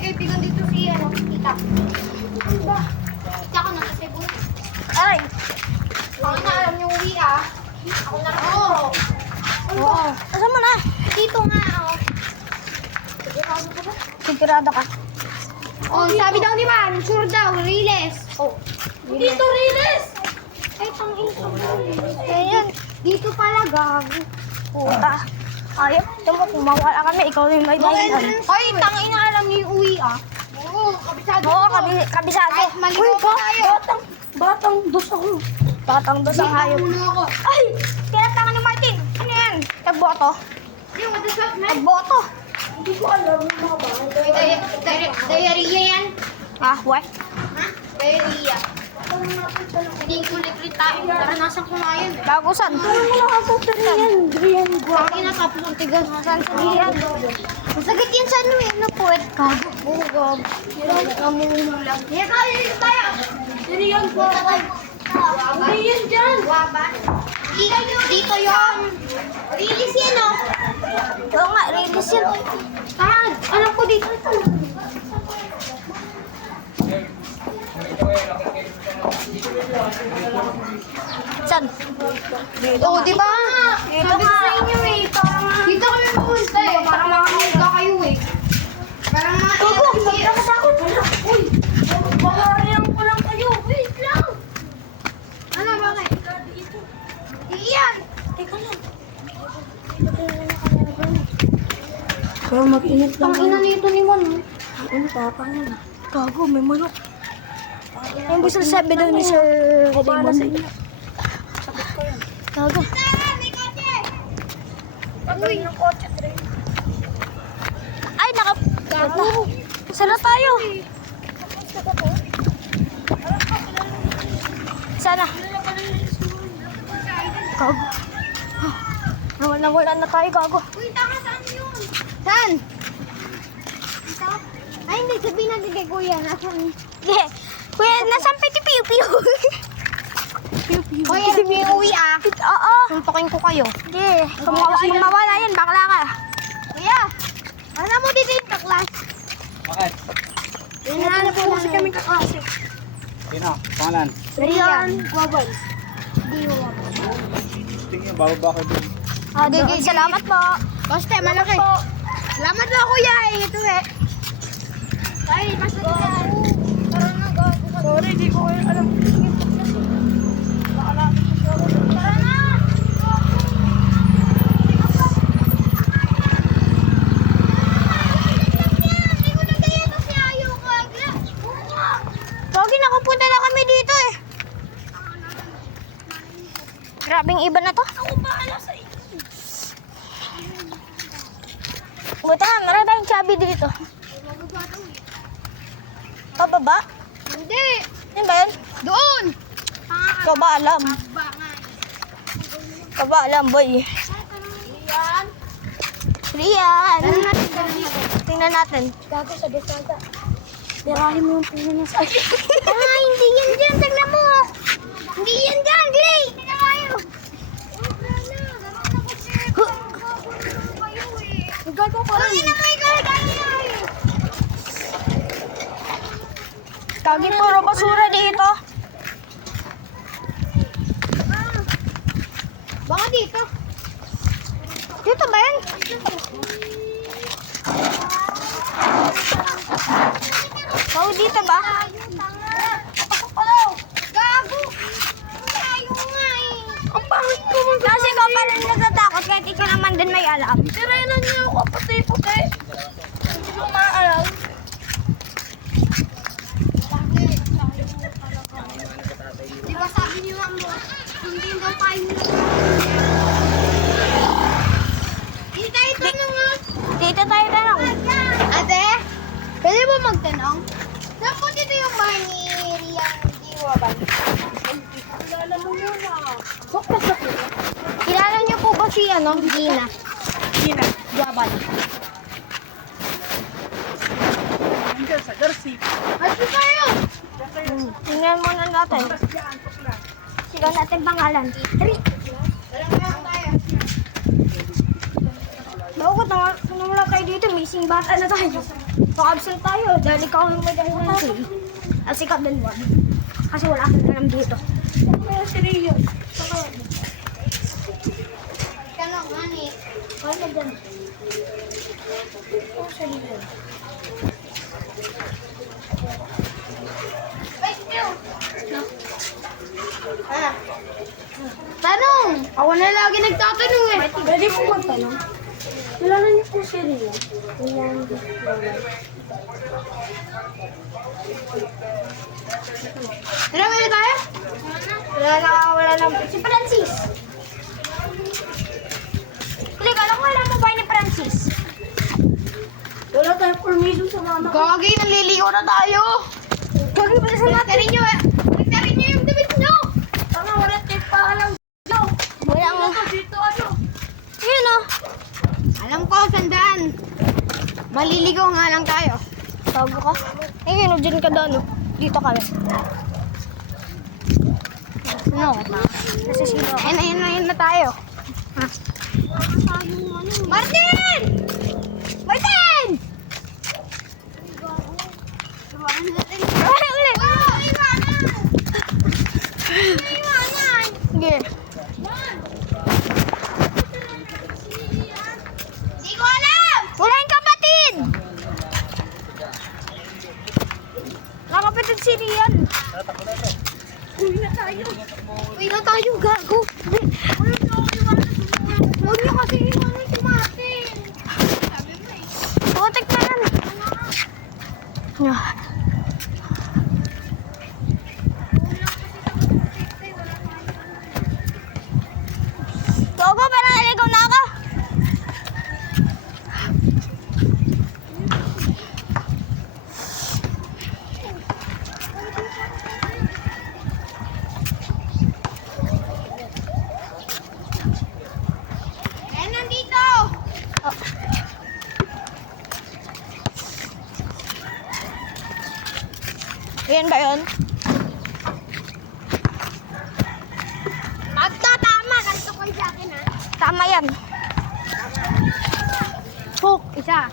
may kaibigan dito si, tita. Ano ba? Tita ko na sa Cebu. Ay! Ako na alam niyo uwi, Ako na lang. Oo. Kasama na. Dito nga, Sigurado ka. sabi daw ni Man, sure daw, Riles. Dito, Riles! Ay, Ayan. Dito pala, gago. Puta. Ayop. Tamo, kung mawala kami, ikaw yung may bayan. Ay, tangina alam niyo yung uwi, Oo, kabisado. Oo, kabisado. Kahit maligaw pa tayo. Batang dos ako. Batang dos ang hayop. Ulo ako. Ay! Tinatangan ni Martin. Ano yan? Tagboto? Yung madasap na. Tagboto. Hindi ko alam yung mga bahay. Diarrhea yan. Ah, what? Ha? Diarrhea. Hindi ko liklit tayo. Naranasan ko nga yun. Bagusan. Parang wala ako pero yan. Driyan ko. Bakit na tapos ang tigas? Saan sa diyan? Masagit yan sa ano eh. Napuwet ka. Bugab. Namumulang. Yan tayo. Yan tayo. Yan yan po. Hindi yan dyan. Waban. Dito yun. Release yan o. Oo nga, release yun. Saan? Alam ko dito. Saan? Oo, di ba? Dito Sabi ko nga. sa inyo eh. Dito kami pumunta eh. Para makakauga kayo eh. Para mga Tugo! Nakatakot mo na. Uy! Bakariyan ko lang kayo. Wait lang. Ano, bakit? Iyan! Teka lang. Pero mag-init lang. Ang ina nito ni Juan. Ano tapang yan? Gago, may manok. Yung gusto sabi daw ni Sir Raymond. Gago. May kotse! Uy, ng kotse, Trey. Ay, Gago. Sana tayo. Sana. Gago. Nawala na tayo, gago. Uy, tanga, saan yun? Saan? Ito? Ay, hindi. Sabihin natin kay Kuya. Nasaan? Yeah. Kuya, nasaan piu-piu? Kuya, may uwi Oo. Tuntukin ko kayo. Yeah. Kung mawala yan, bakla ka. Kuya! Ano mo dito yung kaklas? Bakit? Hinahanap po kasi kami kaklase. Sino? Pangalan? Rian. Wabal. Hindi wabal. Tingin, bababa ka din. Salamat po. Koste, malaki. Salamat na kuya. Ito eh. Ay, pasok na. Tara na, gago. Sorry, di ko kayo alam. Tara na. Gagi, nakapunta na kami dito eh. Grabing iba na to. Ako bahala sa inyo. Buta nga, meron tayong chubby dito. Pababa? Hindi. Yan ba yun? Doon. Ikaw ba alam? Bangan. Ikaw ba alam, boy? Yan. Rian! Ano natin dito? Tingnan natin. Gago sa desada. Dirahin mo yung tingnan niya sa akin. Hindi yan dyan. Tignan mo. Hindi yan dyan. Gray. Tignan kayo. Gago ko Ang ina mo ikaw. Kagi, puro basura dito. Baka dito. Dito ba yan? Oh, dito ba? Gago. Tayo nga eh. Ang pangit ko mo. Kasi ikaw pa rin natatakot kahit ikaw naman din may alam. Tirenan niyo ako puti-puti. Hindi mo maalam. Di ba sabi niyo ang hindi daw kayo. Hindi tayo tanong nga. Dito tayo tanong. Ate, pwede ba magtanong? Saan po dito yung bahay ni Rian Diwaban? Kilala mo muna. Kilala niyo po ba si Gina? Gina. Diwaban. Nandiyan sa Garci. Ate tayo! Tingnan muna natin. Sigaw natin pangalan. Three. Walang meron tayo. Bakit nawala kayo dito? Missing bata na tayo. Pa-absent tayo dahil ikaw ang may dahilan ko. At si Kapden Juan. Kasi wala kang alam dito. Kaya si Rio. Kano, mani. Kaya na dyan. Oh, si Rio. Wait, Ah. Tanong! Ako na lagi nagtatanong eh. Pwede po magtanong. Kilala niyo po si Rio. Tara, may tayo? Wala na. Si Francis. Hindi, alam ko alam mo ba ni Francis? Wala tayong permission sa mama ko. Gagi, naliligo na tayo. Gagi ba sa natin? Nagtarin nyo eh. Nagtarin nyo yung damit nyo. Tama, wala tayong paalam. Wala nga. Dito ano? Yun o. Alam ko, sandaan. Maliligo nga lang tayo. Tago ka? Eh, yun o, dyan ka doon o. Dito ka lang. No. Kasi sino? Ayun na tayo. Ha? Martin! Martin! Ay, ulit! Sige. Hindi ko alam! Wala yung kapatid! Nakapatid si Rian. Uwi na tayo, gago. Huwag niyo kasi iwanan si Martin. Sabi mo eh. Putik na yan. Togo, parang naligaw na ako. Eh, nandito! Yan ba yun? Magtatama! Ganito ko sa akin ha. Tama yan. Hook, isa.